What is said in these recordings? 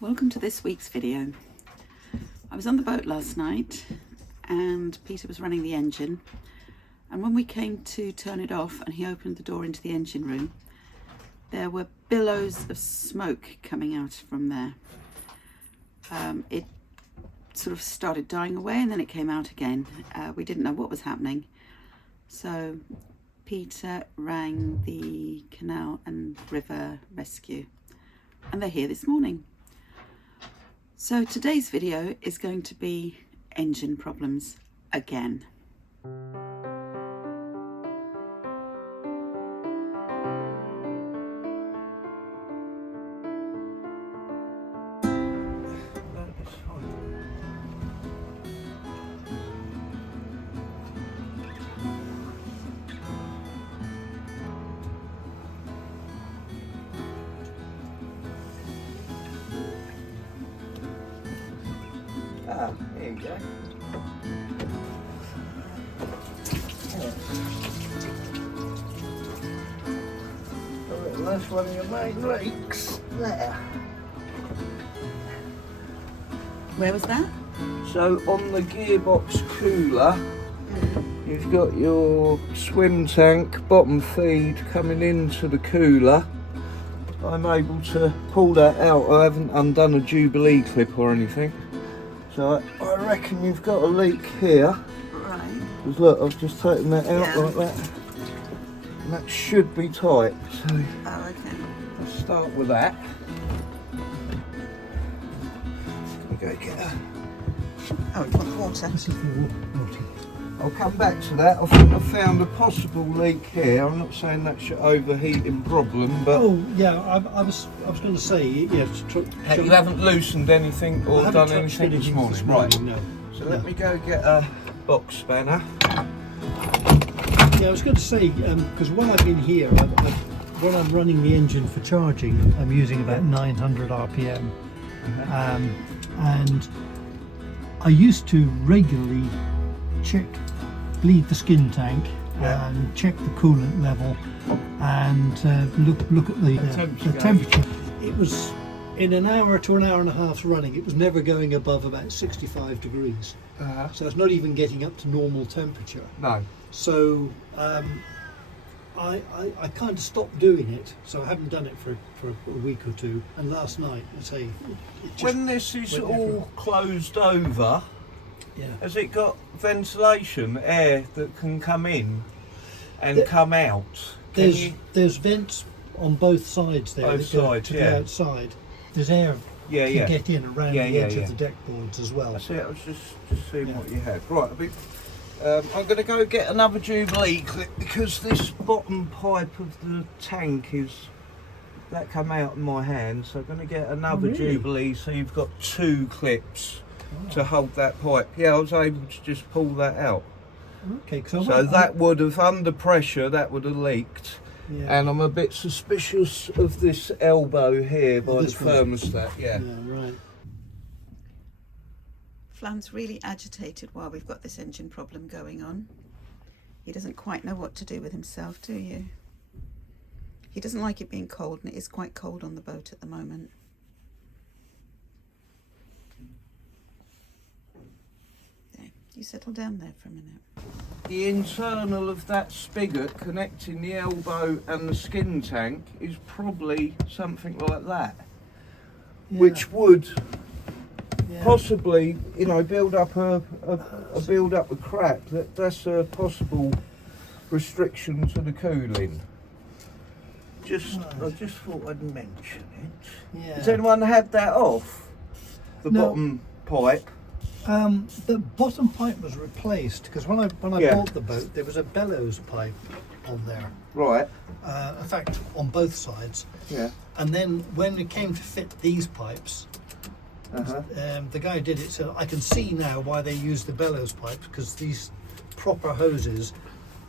Welcome to this week's video. I was on the boat last night and Peter was running the engine, and when we came to turn it off and he opened the door into the engine room, there were billows of smoke coming out from there. It sort of started dying away and then it came out again. We didn't know what was happening, so Peter rang the Canal and River Rescue and they're here this morning. So today's video is going to be engine problems again. Ah, there you go. Oh, that's one of your main leaks there. Where was that? So on the gearbox cooler, you've got your swim tank bottom feed coming into the cooler. I'm able to pull that out. I haven't undone a Jubilee clip or anything. So I reckon you've got a leak here. Right. Because look, I've just taken that out like that. And that should be tight. So Oh, okay. let's start with that. We go get her. Oh, it wants water. This is the water. I'll come back to that. I think I've found a possible leak here. I'm not saying that's your overheating problem, but Oh yeah, I was going to say yes. you haven't loosened anything or done anything this morning, right? No. So let me go get a box spanner. Yeah, I was going to say because when I've been here, when I'm running the engine for charging, I'm using about 900 RPM, and I used to regularly bleed the skin tank and check the coolant level and look at the temperature. It was in an hour to an hour and a half's running, it was never going above about 65 degrees. So it's not even getting up to normal temperature. No. So I kind of stopped doing it, so I haven't done it for a week or two. And last night, I say, it just When this is all closed over, yeah. has it got ventilation, air that can come in and come out? There's vents on both sides there. Both that go sides, to yeah. the outside. There's air can get in around the edge of the deck boards as well. That's it, I was just seeing what you had. Right, I'm going to go get another Jubilee clip because this bottom pipe of the tank that come out in my hand, so I'm going to get another Jubilee so you've got two clips to hold that pipe. Yeah, I was able to just pull that out. Okay, So that would have, under pressure, that would have leaked. Yeah. And I'm a bit suspicious of this elbow here by the This one? thermostat. Yeah. Right. Flan's really agitated while we've got this engine problem going on. He doesn't quite know what to do with himself, do you? He doesn't like it being cold, and it is quite cold on the boat at the moment. There, you settle down there for a minute. The internal of that spigot connecting the elbow and the skin tank is probably something like that, which would possibly, build up a crack. That's a possible restriction to the cooling. I just thought I'd mention it. Yeah. Has anyone had that off? The bottom pipe? The bottom pipe was replaced because when I bought the boat, there was a bellows pipe on there. Right. In fact, on both sides. Yeah. And then when it came to fit these pipes, the guy did it. So I can see now why they use the bellows pipes, because these proper hoses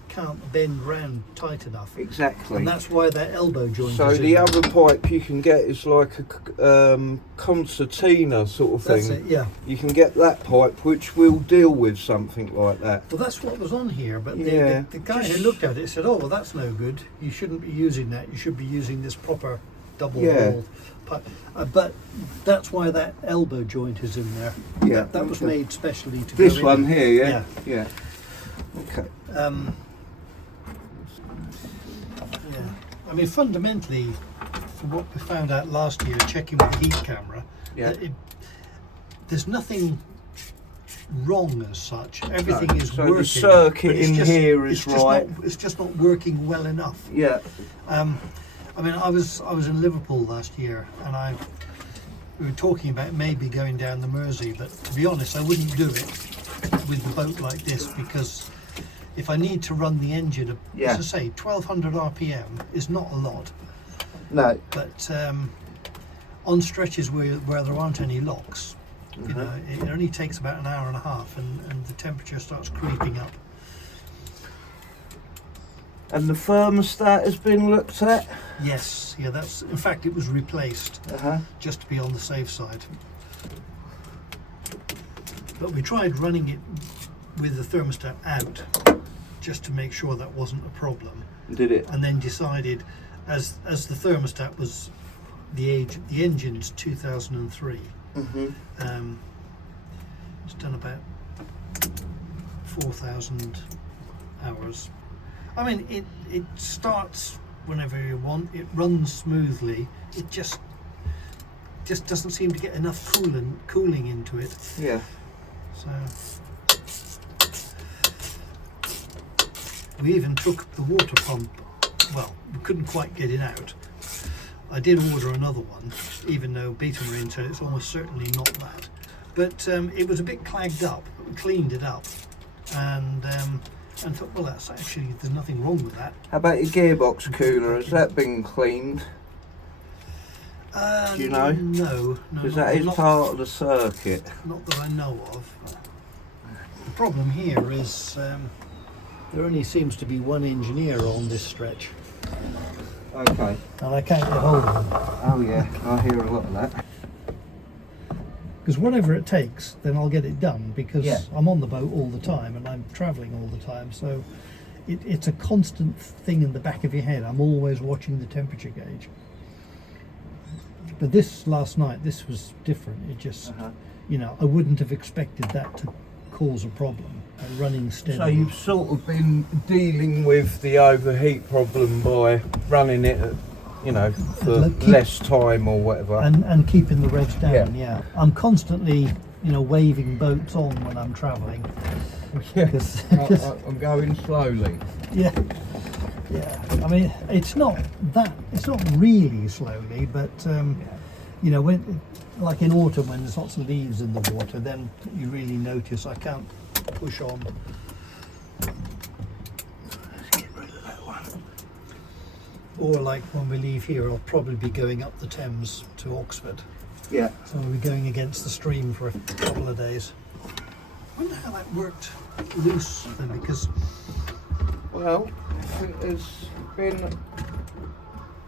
can't bend round tight enough. Exactly. And that's why that elbow joint. So is the in other pipe you can get is like a concertina sort of thing. That's it, yeah. You can get that pipe which will deal with something like that. Well, that's what was on here, but Yeah. the guy who looked at it said, "Oh, well, that's no good. You shouldn't be using that. You should be using this proper double wall but that's why that elbow joint is in there. Yeah, That was made specially to this go one in. here, yeah? Yeah. Okay. Yeah. I mean, fundamentally, from what we found out last year, checking with the heat camera, Yeah. that there's nothing wrong as such. Everything is so working. the circuit but it's in just- here it's is just right. It's just not working well enough. Yeah. I mean, I was in Liverpool last year, and we were talking about maybe going down the Mersey, but to be honest, I wouldn't do it with a boat like this, because if I need to run the engine, Yeah. as I say, 1200 RPM is not a lot, No. but on stretches where there aren't any locks, you know, it only takes about an hour and a half, and the temperature starts creeping up. And the thermostat has been looked at? Yes, yeah, in fact, it was replaced just to be on the safe side. But we tried running it with the thermostat out just to make sure that wasn't a problem, Did it? and then decided, as the thermostat was the engine's 2003. It's done about 4,000 hours. I mean, it starts whenever you want. It runs smoothly. It just doesn't seem to get enough cooling into it. Yeah. So we even took the water pump. Well, we couldn't quite get it out. I did order another one, even though Beta Marine said it's almost certainly not that. But it was a bit clagged up. But we cleaned it up, and thought, well, that's actually, there's nothing wrong with that. How about your gearbox cooler? Has that been cleaned? Do you know? No. Because that is part of the circuit. Not that I know of. The problem here is there only seems to be one engineer on this stretch, Okay. and I can't get hold of him. Oh yeah, I hear a lot of that. Because whatever it takes, then I'll get it done, because Yeah. I'm on the boat all the time and I'm travelling all the time, so it's a constant thing in the back of your head. I'm always watching the temperature gauge. But this last night, this was different. It just, you know, I wouldn't have expected that to cause a problem. Running steady. So you've sort of been dealing with the overheat problem by running it at, you know, for less time or whatever. And keeping the revs down, Yeah. yeah. I'm constantly, you know, waving boats on when I'm travelling. Yeah, I'm going slowly. Yeah, yeah. I mean, it's not really slowly, but you know, when, like in autumn when there's lots of leaves in the water, then you really notice I can't push on. Let's get rid of that one. Or like when we leave here, I'll probably be going up the Thames to Oxford. Yeah. So we'll be going against the stream for a couple of days. I wonder how that worked loose then, because Well, I think there's been,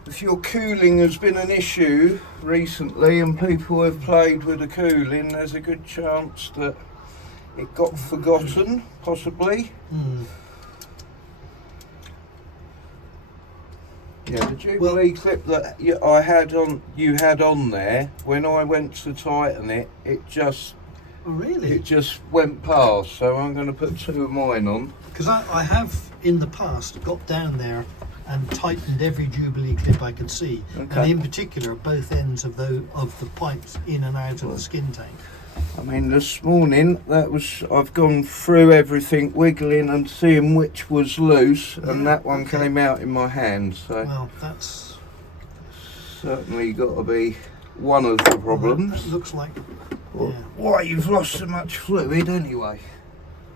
if your cooling has been an issue recently and people have played with the cooling, there's a good chance that it got forgotten, possibly. Yeah, the Jubilee clip that you had on there, when I went to tighten it, it just went past. So I'm going to put two of mine on. Because I have in the past got down there and tightened every Jubilee clip I could see, Okay. and in particular both ends of the pipes in and out of the skin tank. I mean, this morning I've gone through everything, wiggling and seeing which was loose, and that one came out in my hand. So Well, that's certainly got to be one of the problems. That looks like. Well, why you've lost so much fluid anyway?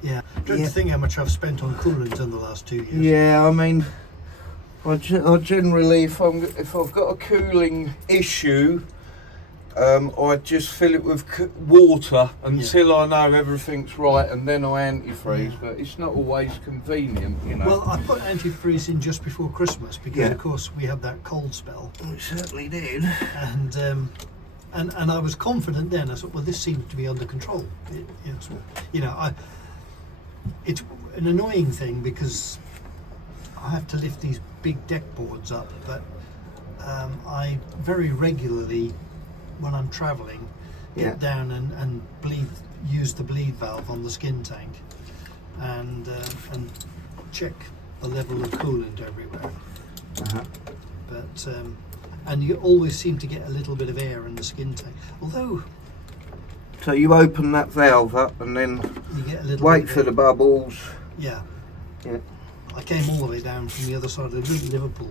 Yeah. Don't you think how much I've spent on coolant in the last 2 years? Yeah, I mean, I generally, if I've got a cooling issue, I just fill it with water until I know everything's right, and then I antifreeze. Yeah. But it's not always convenient, you know. Well, I put antifreeze in just before Christmas because, of course, we had that cold spell. We certainly did. And I was confident then. I thought, well, this seems to be under control. It's an annoying thing because I have to lift these big deck boards up, but I very regularly, when I'm travelling, get down and use the bleed valve on the skin tank and check the level of coolant everywhere. But and you always seem to get a little bit of air in the skin tank. Although, so you open that valve up and then you get a little wait bit for the bubbles. Yeah. Yeah. I came all the way down from the other side of Liverpool,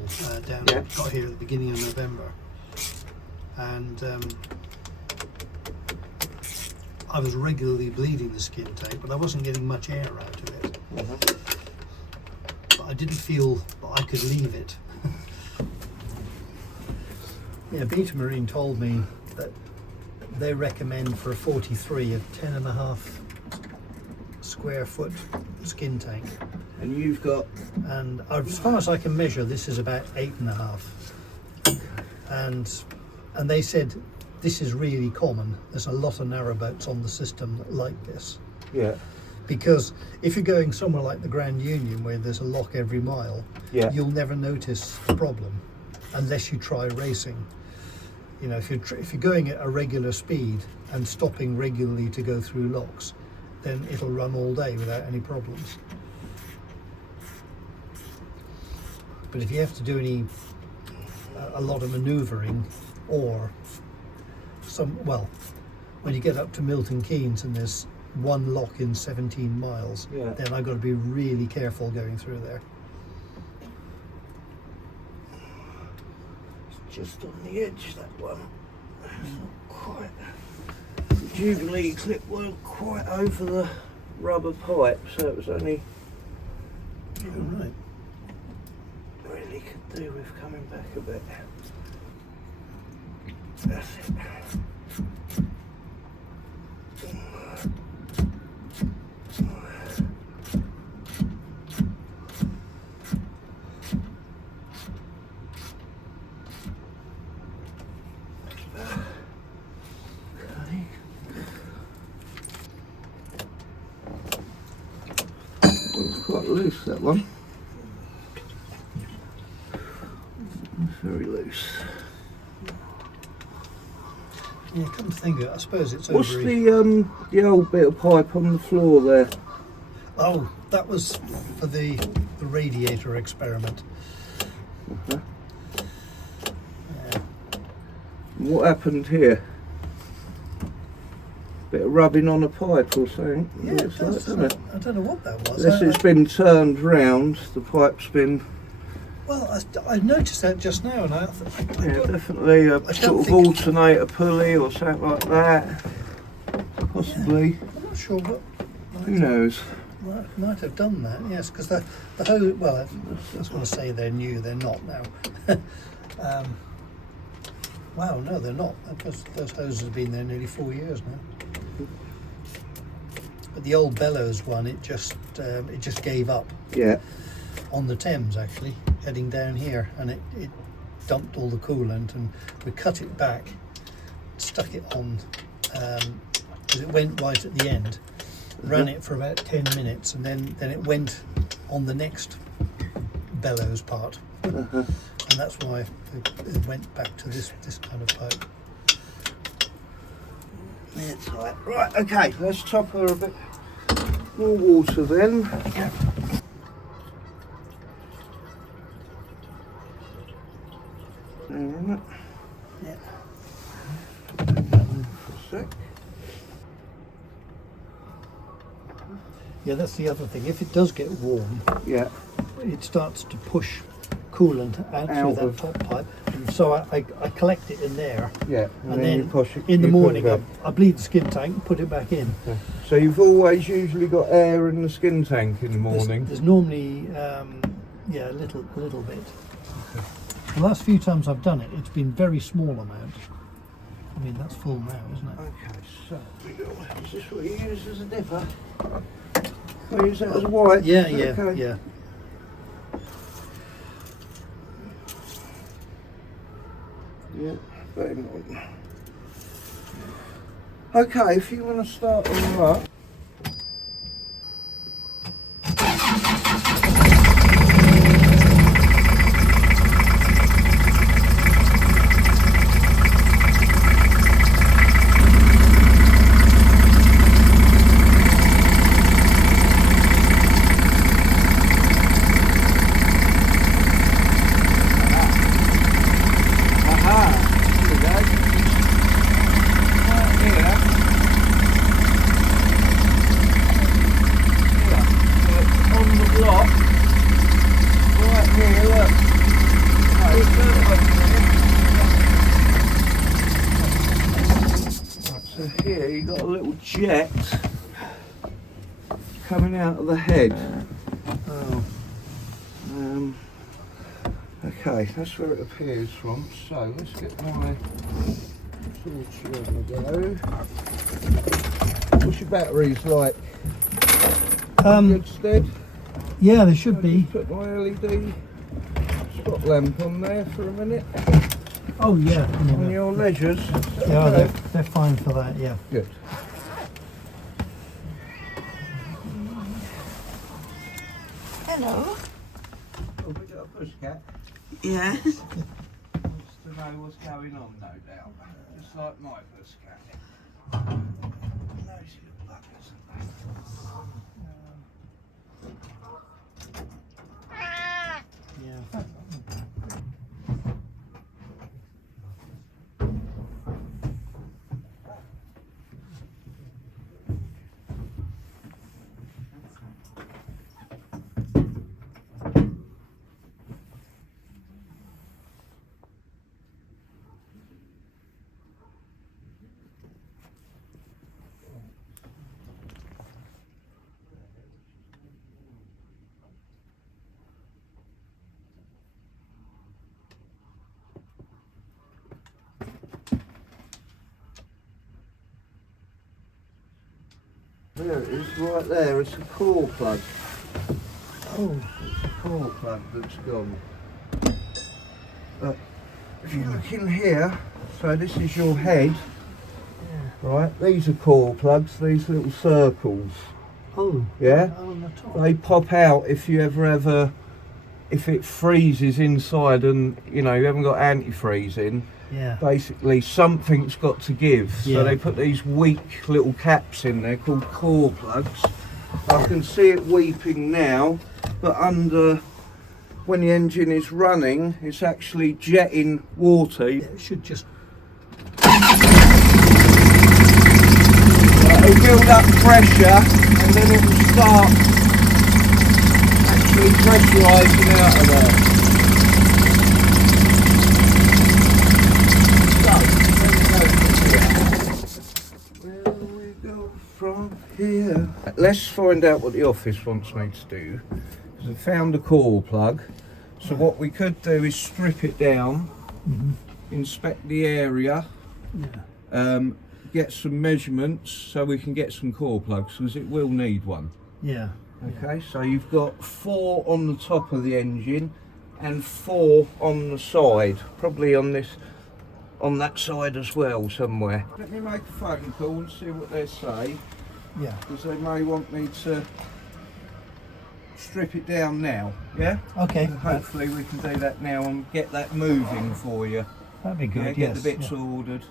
got here at the beginning of November, and I was regularly bleeding the skin tank, but I wasn't getting much air out of it. But I didn't feel that I could leave it. Yeah, Beta Marine told me that they recommend for a 43 a 10.5 square foot skin tank. And you've got, And as far as I can measure, this is about 8.5. And they said this is really common. There's a lot of narrowboats on the system that like this. yeah, Because if you're going somewhere like the Grand Union where there's a lock every mile, yeah, you'll never notice the problem unless you try racing. You know, if you're going at a regular speed and stopping regularly to go through locks, then it'll run all day without any problems. But if you have to do a lot of manoeuvring, or when you get up to Milton Keynes and there's one lock in 17 miles, yeah. then I've got to be really careful going through there. It's just on the edge, that one. It's not quite. The Jubilee clip weren't quite over the rubber pipe, so it was only Right. really could do with coming back a bit. That's it. It's quite loose, that one. It's very loose. Yeah, come to think of it, I suppose it's What's over. the old bit of pipe on the floor there? Oh, that was for the radiator experiment. Uh-huh. Yeah. What happened here? Bit of rubbing on a pipe or something. Yeah, Looks it like, does. doesn't it? I don't know what that was. Unless it's been turned round, the pipe's been. Well, I noticed that just now, and I thought, Yeah, definitely a don't sort of think- alternator pulley or something like that. Possibly. I'm not sure what. Who knows? Might have done that, yes, because the hose. Well, I was going to say they're new. They're not now. Wow, no, they're not. Because those hoses have been there nearly 4 years now. But the old bellows one, it just gave up Yeah. on the Thames, actually, heading down here, and it dumped all the coolant, and we cut it back, stuck it on, because it went right at the end, ran it for about 10 minutes, and then it went on the next bellows part, and that's why it went back to this kind of pipe. That's right. Right, okay, let's top her a bit more water then. Yeah. Alright. Yeah. For a sec. Yeah, that's the other thing. If it does get warm, Yeah. it starts to push coolant out through that of- top pipe, and so I collect it in there, Yeah. and then you push it, in the you put morning it I bleed the skin tank and put it back in. Yeah. So you've always usually got air in the skin tank in the morning? There's normally a little bit. The last few times I've done it, it's been very small amount. I mean, that's full now, isn't it? Okay, so is this what you use as a dipper? I use that as a white? Yeah, Is that okay? yeah. Yeah, bang on. Okay, if you want to start on that. So here you got a little jet coming out of the head. Oh. Okay, that's where it appears from. So let's get my torch on the go. What's your batteries like? Good stead? Yeah, there should I'll be. just put my LED spot lamp on there for a minute. Oh yeah. On your leisures. Yeah, Okay. they're fine for that. Yeah. Good. Hello. Oh, we got a pussycat. Yeah. Wants to know what's going on, no doubt. Just like my pussycat. Nosy little buggers, Yeah. There it is, right there. It's a core plug. Oh. It's a core plug that's gone. But if you look in here, so this is your head, right? These are core plugs, these little circles. Oh. Yeah? On the top. They pop out if you ever have if it freezes inside and, you know, you haven't got antifreeze in. Yeah. Basically something's got to give, Yeah. so they put these weak little caps in there called core plugs. I can see it weeping now, but under, when the engine is running, it's actually jetting water. Yeah, it should just. It'll build up pressure and then it will start actually pressurising out of there. From here. Let's find out what the office wants me to do. Because I found a core plug. So what we could do is strip it down, inspect the area, get some measurements so we can get some core plugs because it will need one. Yeah. Okay, so you've got 4 on the top of the engine and 4 on the side, probably on that side as well somewhere. Let me make a phone call and see what they say, Yeah. because they may want me to strip it down now, yeah? Okay. And hopefully we can do that now and get that moving for you. That'd be Yeah, good. get Yes. the bits yeah. ordered.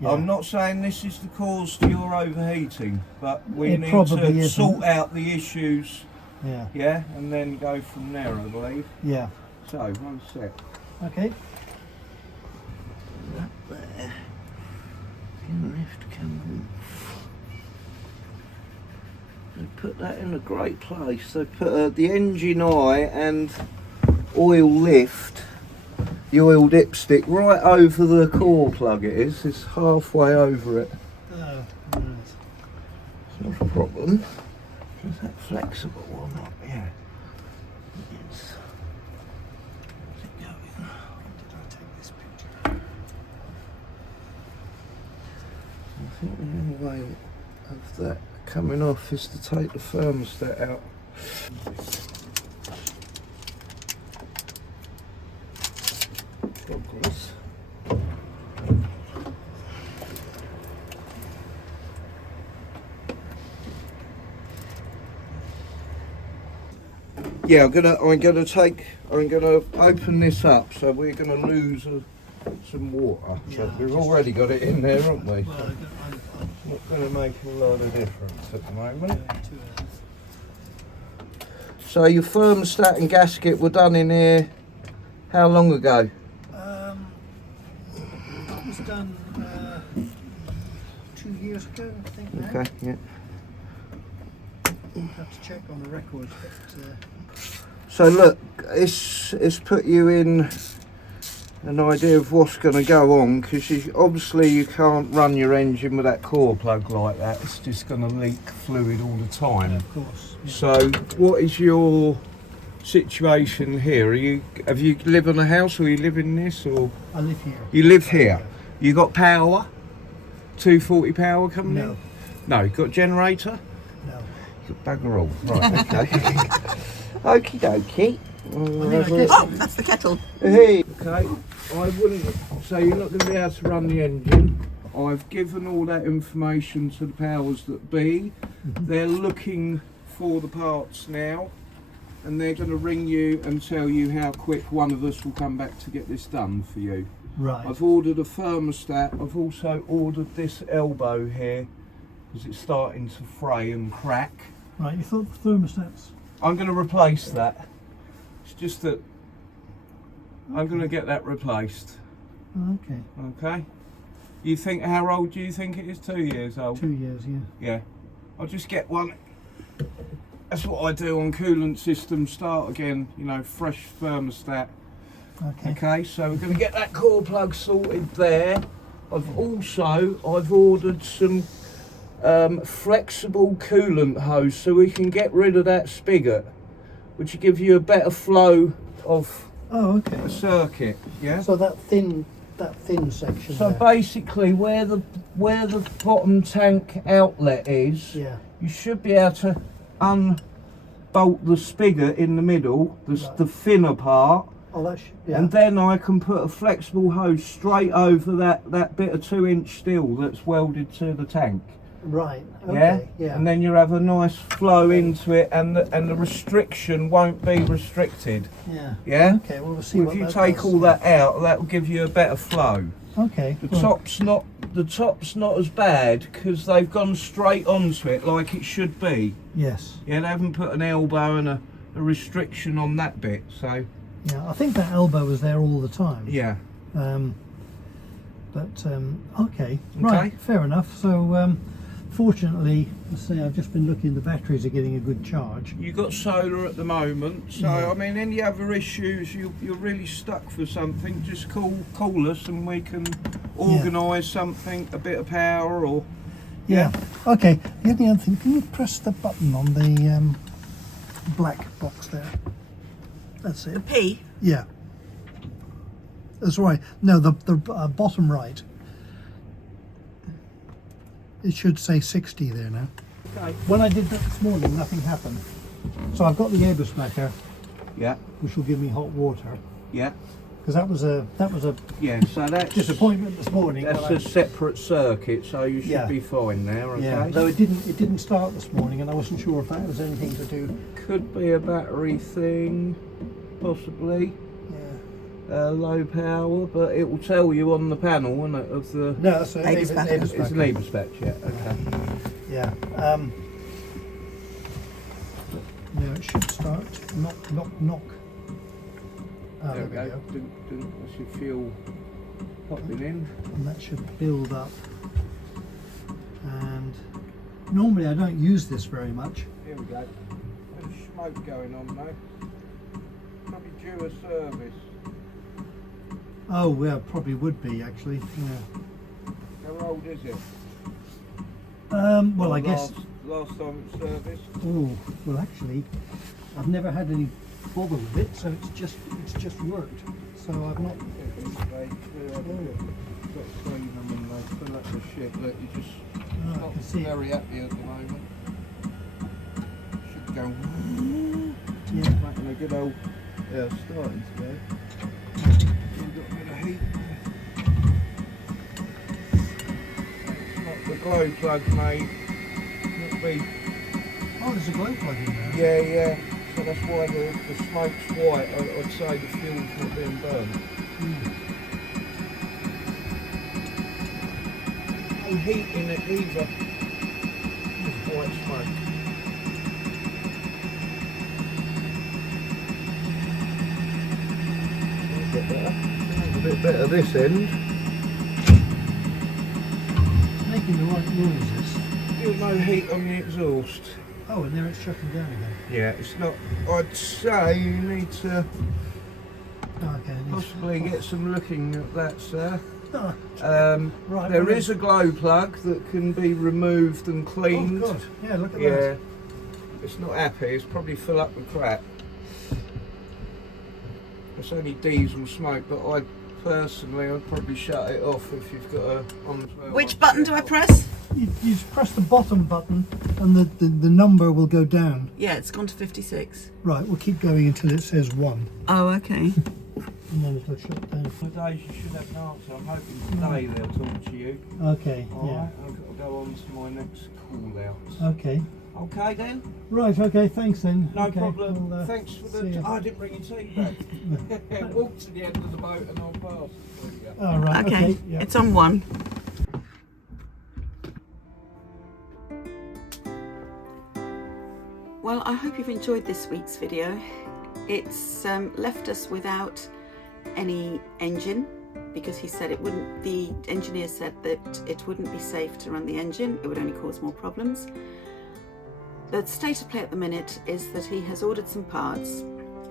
Yeah. I'm not saying this is the cause to your overheating, but we It need probably to isn't. sort out the issues, Yeah. yeah, and then go from there, I believe. Yeah. So, one sec. Okay. That there. Lift can they put that in a great place. They put the engine eye and oil lift, the oil dipstick, right over the core plug. It is. It's halfway over it. Oh, right. It's not a problem. Is that flexible or not? Yeah. It's. Where's it going? Did I take this picture? I think the only way of that coming off is to take the thermostat out. Goggles. Yeah, I'm gonna open this up, so we're gonna lose some water. So Yeah, we've already got it in there, haven't we? Well, Not going to make a lot of difference at the moment. So your thermostat and gasket were done in here how long ago? that was done 2 years ago, I think. Now. Okay, yeah. Have to check on the records, but So look, it's put you in an idea of what's going to go on, because obviously you can't run your engine with that core plug like that. It's just going to leak fluid all the time. Yeah, of course. Yeah. So what is your situation here? Have you live in a house, or you live in this, or I live here. you live here? You got power? 240 power coming in? No. You got a generator? No. You got bugger all. Right, okay. Okie dokie. Oh, that's the kettle. Hey, okay. I wouldn't say you're not going to be able to run the engine. I've given all that information to the powers that be. They're looking for the parts now, and they're going to ring you and tell you how quick one of us will come back to get this done for you. Right. I've ordered a thermostat. I've also ordered this elbow here because it's starting to fray and crack. Right, you thought the thermostats? I'm going to replace that. It's just that I'm going to get that replaced. Okay. Okay. You think, how old do you think it is? 2 years old? 2 years, yeah. Yeah. I'll just get one. That's what I do on coolant system. Start again, you know, fresh thermostat. Okay. Okay, so we're going to get that core plug sorted there. I've ordered some flexible coolant hose so we can get rid of that spigot, which will give you a better flow of okay. the circuit. Yeah. So that thin section. So there. basically, where the bottom tank outlet is, Yeah. you should be able to unbolt the spigot in the middle, the thinner part. Oh, that's yeah. And then I can put a flexible hose straight over that bit of 2-inch steel that's welded to the tank. Right. Okay. Yeah. And then you'll have a nice flow into it, and the restriction won't be restricted. Yeah. Yeah. Okay. Well, we'll see. If you take all that out, that will give you a better flow. Okay. The top's not as bad because they've gone straight onto it like it should be. Yes. Yeah, they haven't put an elbow and a restriction on that bit. So. Yeah, I think that elbow was there all the time. Yeah. Okay. Right. Fair enough. So, fortunately, let's say I've just been looking. The batteries are getting a good charge. You've got solar at the moment, so Yeah. I mean, any other issues, you're really stuck for something, just call us and we can organise something, a bit of power or. Yeah. Okay. The only other thing, can you press the button on the black box there? That's it. The P. Yeah. That's right. No, the bottom right. It should say 60 there now. Okay. When I did that this morning, nothing happened. So I've got the Eberspacher, Yeah. which will give me hot water. Yeah. Because that was a Yeah. So that's disappointment this morning. That's when a separate circuit, so you should be fine there. Okay. yeah. Though it didn't start this morning, and I wasn't sure if that was anything to do. Could be a battery thing, possibly. Yeah. Low power, but it will tell you on the panel, won't it, of the. No, that's an Eberspacher. It's an Eberspacher, yeah. Okay. Yeah. But now it should start. Knock. Ah, There there we go. That's your fuel popping in. And that should build up. And normally I don't use this very much. Here we go. There's smoke going on though. Probably due a service. Oh, well, probably would be actually. Yeah. How old is it? Well, I guess. Last time it's serviced. Oh, well, actually, I've never had any bother with it, so it's just worked. So I've not. They fill up the shit that you just I not can see it. very happy at the moment. Should go Yeah. back in a good old starting to go. You've got a bit of heat. It's not the glow plug, mate. Not be. Oh, there's a glow plug in there. Yeah. So that's why the smoke's white. I'd say the fuel's not being burned. No heat in it either. Just white smoke. A bit better this end. It's making the right noises. Still no heat on the exhaust. Oh, and there it's shutting down again. Yeah, it's not. I'd say you need to. Oh, okay, possibly get some looking at that, sir. Right, There is a glow plug that can be removed and cleaned. Oh, God. Yeah, look at Yeah, that. it's not happy. It's probably full up with crap. It's only diesel smoke, but I personally, I'd probably shut it off if you've got a on. Which button do I press? You just press the bottom button and the number will go down. Yeah, it's gone to 56. Right, we'll keep going until it says 1. Oh, okay. And then it'll shut down. Today you should have an answer. I'm hoping today they'll talk to you. Okay, All yeah. right, I've got to go on to my next call outs. Okay. Okay then? Right, okay, thanks then. No okay, problem. we'll, Thanks for see the... ya. I didn't bring your tea back. Walk to the end of the boat and I'll pass it for you. Oh, right, Okay, yeah. it's on 1. Well, I hope you've enjoyed this week's video. It's left us without any engine because he said it wouldn't, the engineer said that it wouldn't be safe to run the engine, it would only cause more problems. The state of play at the minute is that he has ordered some parts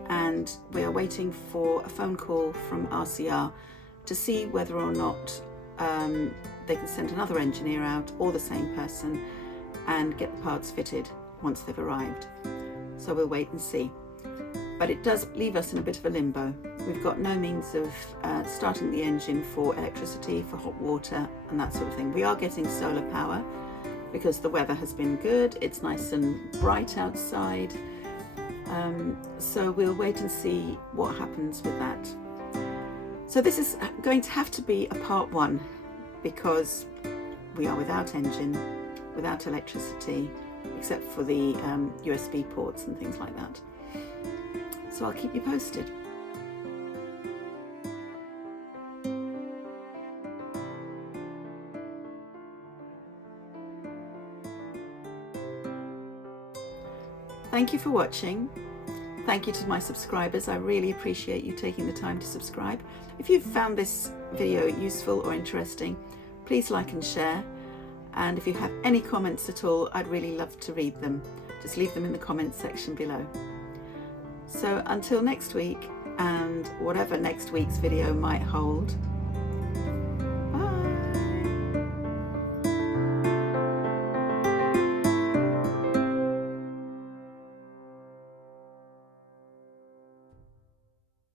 and we are waiting for a phone call from RCR to see whether or not they can send another engineer out or the same person and get the parts fitted once they've arrived. So we'll wait and see. But it does leave us in a bit of a limbo. We've got no means of starting the engine for electricity, for hot water and that sort of thing. We are getting solar power because the weather has been good. It's nice and bright outside. So we'll wait and see what happens with that. So this is going to have to be a part 1 because we are without engine, without electricity, except for the USB ports and things like that. So I'll keep you posted. Thank you for watching. Thank you to my subscribers. I really appreciate you taking the time to subscribe. If you've found this video useful or interesting, please like and share. And if you have any comments at all, I'd really love to read them. Just leave them in the comments section below. So until next week, and whatever next week's video might hold,